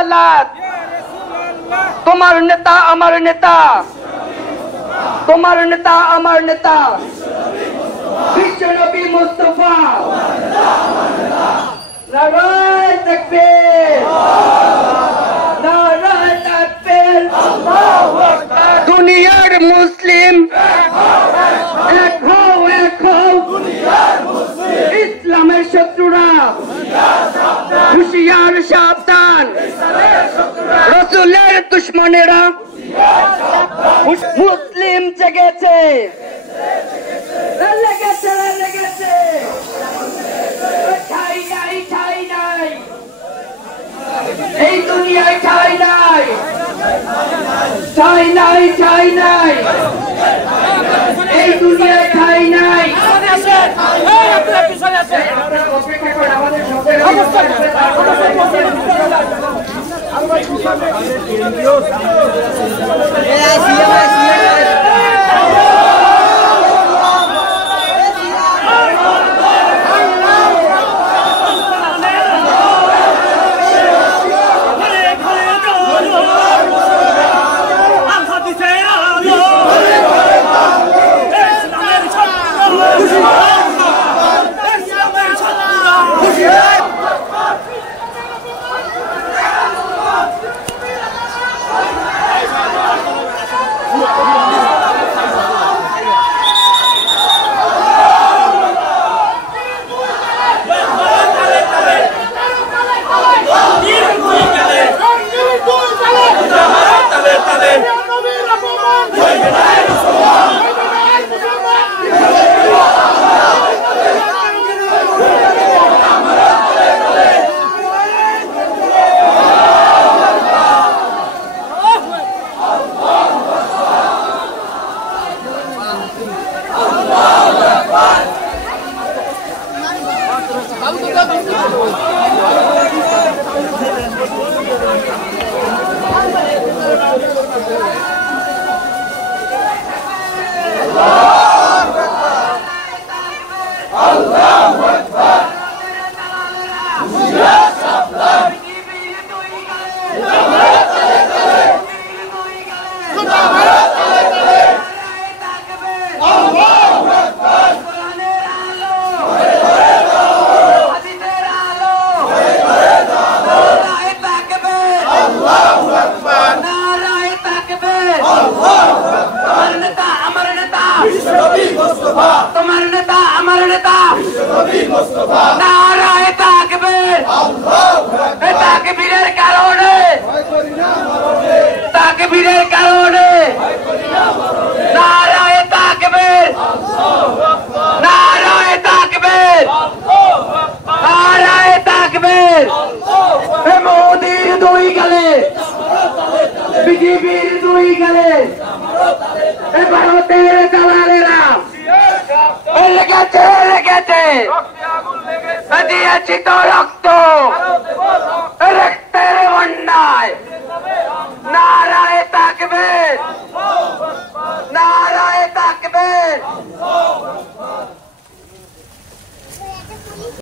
रिसालत তোমার নেতা আমার নেতা তোমার নেতা আমার নেতা বিশ্বনবী মুস্তাফা নারায়ে তাকবীর নারায়ে তাকবীর আল্লাহু আকবার দুনিয়ার মুসলিম এক হও দুনিয়ার মুসলিম ইসলামের শত্রুরা হুশিয়ার সাবধান রাসূলের দুশমনেরা মুসলিম জেগেছে লেগেছে ঠাই নাই এই দুনিয়ায় ঠাই নাই এই দুনিয়ায় ঠাই নাই তোমার নেতা আমার নেতা বিশ্বনবী মুস্তাফা নারায়ে তাকবীর আল্লাহু আকবার তাকবীরের কারণে ভয় করি না মরণে তাকবীরের কারণে ভয় করি না মরণে নারায়ে তাকবীর আল্লাহু আকবার নারায়ে তাকবীর আল্লাহু আকবার নারায়ে তাকবীর আল্লাহু আকবার মোদির দুই গালে বিজেপির দুই গালে ভারতের দালালেরা লেগেছে দিয়েছি তো রক্ত